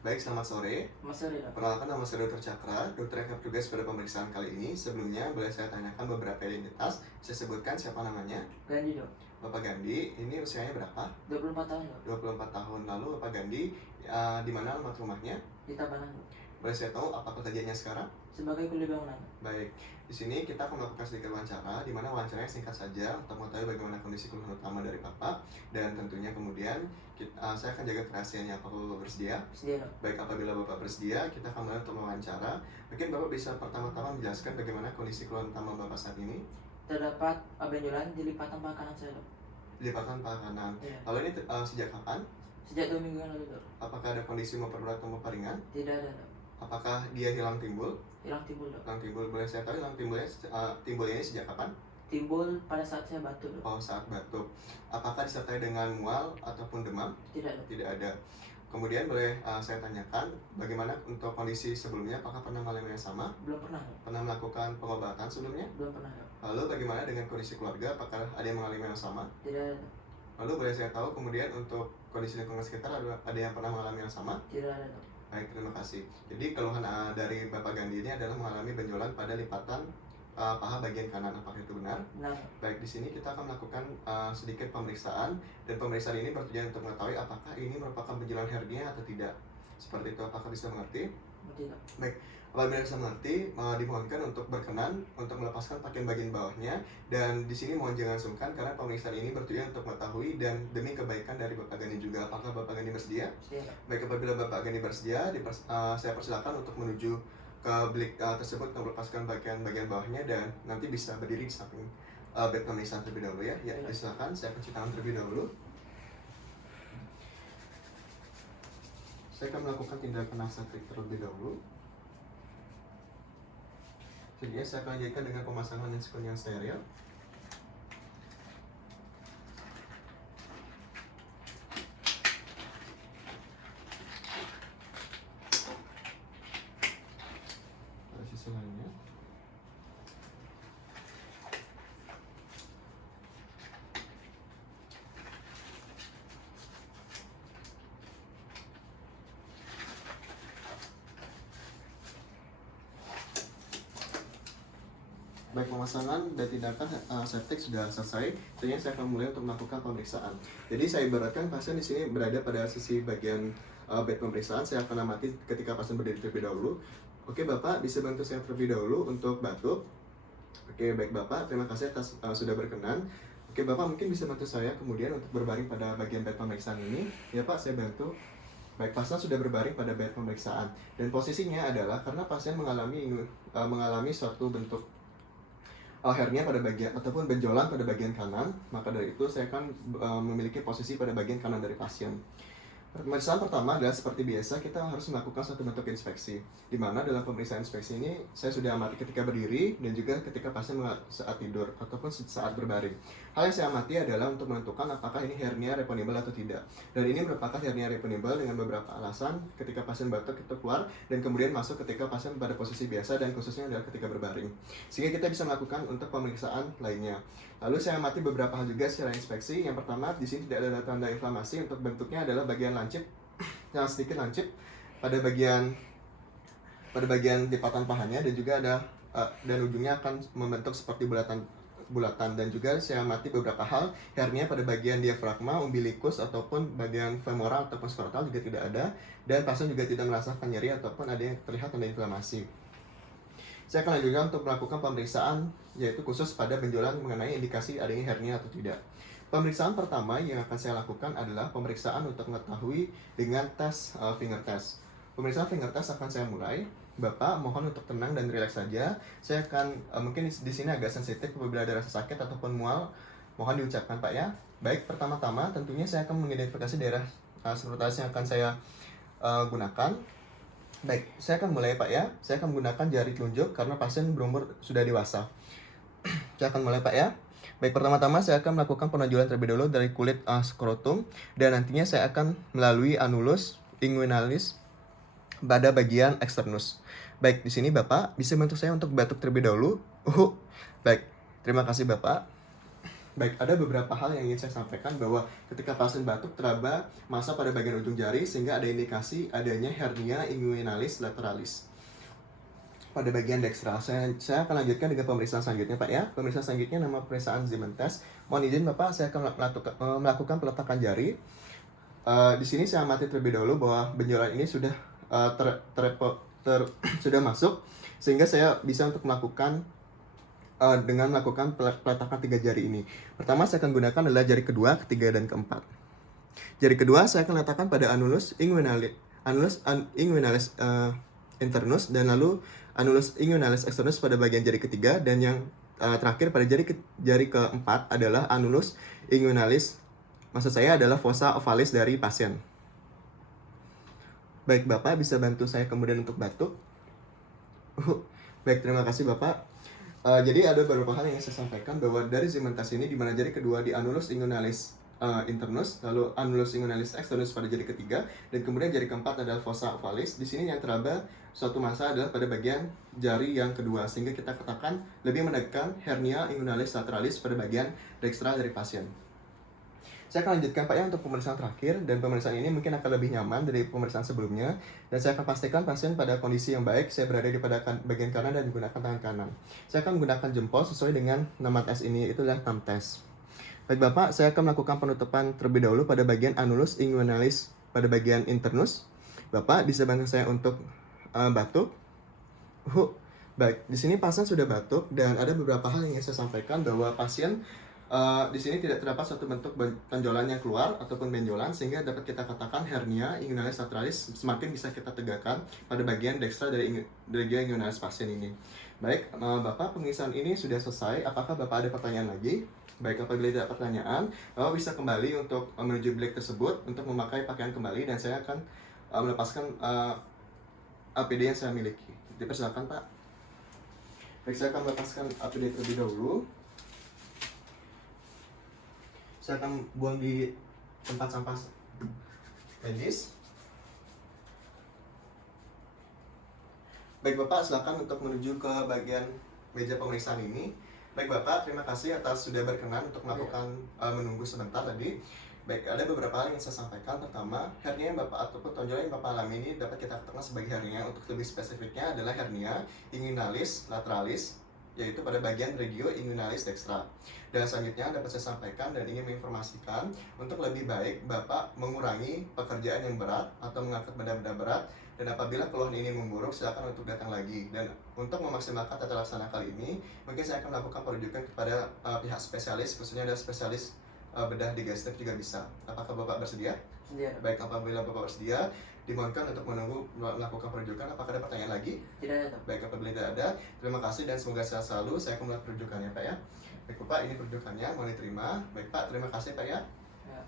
Baik, selamat sore. Selamat sore, Dok. Perkenalkan, nama saya Dr. Cakra, dokter yang bertugas pada pemeriksaan kali ini. Sebelumnya, boleh saya tanyakan beberapa identitas. Bisa sebutkan siapa namanya? Gandhi, Dok. Bapak Gandhi, ini usianya berapa? 24 tahun, Dok. 24 tahun. Lalu Bapak Gandhi, di mana alamat rumahnya? Di Tabanan, Dok. Boleh saya tahu apa pekerjaannya sekarang? Sebagai kuli bangunan. Baik, di sini kita akan melakukan sedikit wawancara, di mana wawancaranya singkat saja untuk mengetahui bagaimana kondisi keluhan utama dari Bapak, dan tentunya kemudian saya akan jaga kerahasiaannya. Apakah Bapak bersedia? Sedia, Dok. Baik, apabila Bapak bersedia, kita akan mulai untuk mewawancara. Mungkin Bapak bisa pertama-tama menjelaskan bagaimana kondisi keluhan utama Bapak saat ini? Terdapat benjolan di lipatan paha kanan saya, Dok. Lipatan paha kanan. Iya. Lalu ini sejak kapan? Sejak 2 minggu yang lalu, Dok. Apakah ada kondisi memperberat atau memperringan? Tidak ada, Dok. Apakah dia hilang timbul? Hilang timbul, Dok. Hilang timbul. Boleh saya tahu hilang timbulnya ini sejak kapan? Timbul pada saat saya batuk, Dok. Oh, saat batuk. Apakah disertai dengan mual ataupun demam? Tidak, Dok. Tidak ada. Kemudian boleh saya tanyakan bagaimana untuk kondisi sebelumnya? Apakah pernah mengalami yang sama? Belum pernah, Dok. Pernah melakukan pengobatan sebelumnya? Belum pernah, Dok. Lalu bagaimana dengan kondisi keluarga? Apakah ada yang mengalami yang sama? Tidak ada, Dok. Lalu boleh saya tahu kemudian untuk kondisi lingkungan sekitar ada yang pernah mengalami yang sama? Tidak ada, Dok. Baik, terima kasih. Jadi keluhan dari Bapak Gandhi ini adalah mengalami benjolan pada lipatan paha bagian kanan. Apakah itu benar? Benar, Dok. Baik, di sini kita akan melakukan sedikit pemeriksaan, dan pemeriksaan ini bertujuan untuk mengetahui apakah ini merupakan benjolan hernia atau tidak. Seperti itu, apakah bisa mengerti? Tidak. Baik, apabila bisa mengerti, dimohonkan untuk berkenan untuk melepaskan pakaian bagian bawahnya, dan di sini mohon jangan sungkan karena pemeriksaan ini bertujuan untuk mengetahui dan demi kebaikan dari Bapak Gandhi juga. Apakah Bapak Gandhi bersedia? Sedia, Dok. Baik, apabila Bapak Gandhi bersedia, saya persilakan untuk menuju ke bilik tersebut untuk melepaskan bagian bawahnya, dan nanti bisa berdiri di samping bed pemeriksaan terlebih dahulu ya. Ya, silakan, saya akan cuci tangan terlebih dahulu. Saya akan melakukan tindakan antiseptik terlebih dahulu. Selanjutnya saya akan lanjutkan dengan pemasangan handscoon yang steril. Pada sisi lainnya. Baik, pemasangan dan tindakan septic sudah selesai. Selanjutnya saya akan mulai untuk melakukan pemeriksaan. Jadi saya ibaratkan pasien di sini berada pada sisi bagian bed pemeriksaan. Saya akan amati ketika pasien berdiri terlebih dahulu. Oke, Bapak bisa bantu saya terlebih dahulu untuk batuk. Oke, baik Bapak, terima kasih atas sudah berkenan. Oke, Bapak mungkin bisa bantu saya kemudian untuk berbaring pada bagian bed pemeriksaan ini. Ya Pak, saya bantu. Baik, pasien sudah berbaring pada bed pemeriksaan, dan posisinya adalah karena pasien mengalami suatu bentuk hernia pada bagian ataupun benjolan pada bagian kanan, maka dari itu saya akan memiliki posisi pada bagian kanan dari pasien. Pemeriksaan pertama adalah seperti biasa, kita harus melakukan satu bentuk inspeksi, di mana dalam pemeriksaan inspeksi ini saya sudah amati ketika berdiri dan juga ketika pasien saat tidur ataupun saat berbaring. Hal yang saya amati adalah untuk menentukan apakah ini hernia reponibel atau tidak, dan ini merupakan hernia reponibel dengan beberapa alasan. Ketika pasien batuk itu keluar, dan kemudian masuk ketika pasien pada posisi biasa, dan khususnya adalah ketika berbaring, sehingga kita bisa melakukan untuk pemeriksaan lainnya. Lalu saya amati beberapa hal juga secara inspeksi. Yang pertama, di sini tidak ada tanda inflamasi. Untuk bentuknya adalah bagian lancip, yang sedikit lancip pada bagian lipatan pahanya, dan juga ada dan ujungnya akan membentuk seperti bulatan, dan juga saya amati beberapa hal. Hernia pada bagian diafragma, umbilikus ataupun bagian femoral ataupun skrotal juga tidak ada, dan pasien juga tidak merasakan nyeri ataupun ada yang terlihat tanda inflamasi. Saya akan lanjutkan untuk melakukan pemeriksaan, yaitu khusus pada benjolan mengenai indikasi adanya hernia atau tidak. Pemeriksaan pertama yang akan saya lakukan adalah pemeriksaan untuk mengetahui dengan tes finger test. Pemeriksaan finger test akan saya mulai. Bapak mohon untuk tenang dan rileks saja. Saya akan mungkin di sini agak sensitif apabila ada rasa sakit ataupun mual, mohon diucapkan Pak ya. Baik, pertama-tama tentunya saya akan mengidentifikasi daerah sekrutasi yang akan saya gunakan. Baik, saya akan mulai Pak ya. Saya akan menggunakan jari telunjuk karena pasien berumur sudah dewasa. Saya akan mulai Pak ya. Baik, pertama-tama saya akan melakukan penonjolan terlebih dahulu dari kulit skrotum, dan nantinya saya akan melalui anulus inguinalis pada bagian eksternus. Baik, di sini Bapak bisa bantu saya untuk batuk terlebih dahulu. Baik, terima kasih Bapak. Baik, ada beberapa hal yang ingin saya sampaikan bahwa ketika pasien batuk teraba massa pada bagian ujung jari sehingga ada indikasi adanya hernia inguinalis lateralis pada bagian dekstra. Saya akan lanjutkan dengan pemeriksaan selanjutnya Pak ya. Pemeriksaan selanjutnya nama pemeriksaan Siemens test. Mohon izin Bapak, saya akan melakukan peletakan jari. Di sini saya amati terlebih dahulu bahwa benjolan ini sudah sudah masuk sehingga saya bisa untuk melakukan dengan melakukan peletakan 3 jari ini. Pertama saya akan gunakan adalah jari kedua, ketiga, dan keempat. Jari kedua saya akan letakkan pada annulus inguinalis internus dan lalu annulus inguinalis externus pada bagian jari ketiga, dan yang terakhir pada jari keempat adalah annulus inguinalis, maksud saya adalah fossa ovalis dari pasien. Baik Bapak, bisa bantu saya kemudian untuk batuk? Baik, terima kasih Bapak. Jadi ada beberapa hal yang saya sampaikan bahwa dari Siemens test ini di mana jari kedua di annulus inguinalis internus, lalu annulus inguinalis externus pada jari ketiga, dan kemudian jari keempat adalah fossa ovalis. Di sini yang teraba suatu massa adalah pada bagian jari yang kedua, sehingga kita katakan lebih menekan hernia inguinalis lateralis pada bagian dekstra dari pasien. Saya akan lanjutkan Pak ya untuk pemeriksaan terakhir, dan pemeriksaan ini mungkin akan lebih nyaman dari pemeriksaan sebelumnya, dan saya akan pastikan pasien pada kondisi yang baik. Saya berada di pada bagian kanan dan menggunakan tangan kanan. Saya akan menggunakan jempol sesuai dengan nama tes ini, itu adalah thumb test. Baik Bapak, saya akan melakukan penutupan terlebih dahulu pada bagian annulus inguinalis pada bagian internus. Bapak bisa bantu saya untuk batuk. Baik, di sini pasien sudah batuk, dan ada beberapa hal yang ingin saya sampaikan bahwa pasien di sini tidak terdapat suatu bentuk tonjolan yang keluar ataupun benjolan, sehingga dapat kita katakan hernia inguinalis lateralis semakin bisa kita tegakkan pada bagian dekstra dari inguinalis pasien ini. Baik, Bapak, pemeriksaan ini sudah selesai. Apakah Bapak ada pertanyaan lagi? Baik, apabila tidak pertanyaan, Bapak bisa kembali untuk menuju bilik tersebut untuk memakai pakaian kembali, dan saya akan melepaskan APD yang saya miliki. Dipersilakan Pak. Baik, saya akan melepaskan APD terlebih dahulu. Saya akan buang di tempat sampah medis. Baik Bapak, silakan untuk menuju ke bagian meja pemeriksaan ini. Baik Bapak, terima kasih atas sudah berkenan untuk melakukan menunggu sebentar tadi. Baik, ada beberapa hal yang ingin saya sampaikan. Pertama, hernia yang Bapak ataupun tonjolan yang Bapak alami ini dapat kita katakan sebagai hernia. Untuk lebih spesifiknya adalah hernia inguinalis lateralis, yaitu pada bagian radio inguinalis dextra. Dan selanjutnya dapat saya sampaikan dan ingin menginformasikan untuk lebih baik Bapak mengurangi pekerjaan yang berat atau mengangkat benda-benda berat, dan apabila keluhan ini memburuk silakan untuk datang lagi. Dan untuk memaksimalkan tata laksana kali ini, mungkin saya akan melakukan perujukan kepada pihak spesialis, khususnya ada spesialis bedah digestif juga bisa. Apakah Bapak bersedia? Sedia. Baik, apabila Bapak bersedia, dimohonkan untuk menunggu melakukan perujukan. Apakah ada pertanyaan lagi? Tidak ada, Dok. Baik, apabila tidak ada, terima kasih dan semoga sehat selalu. Saya akan mulai perujukannya Pak ya. Baik Bapak, ini perujukannya, mohon diterima. Baik Pak, terima kasih Pak ya. Ya.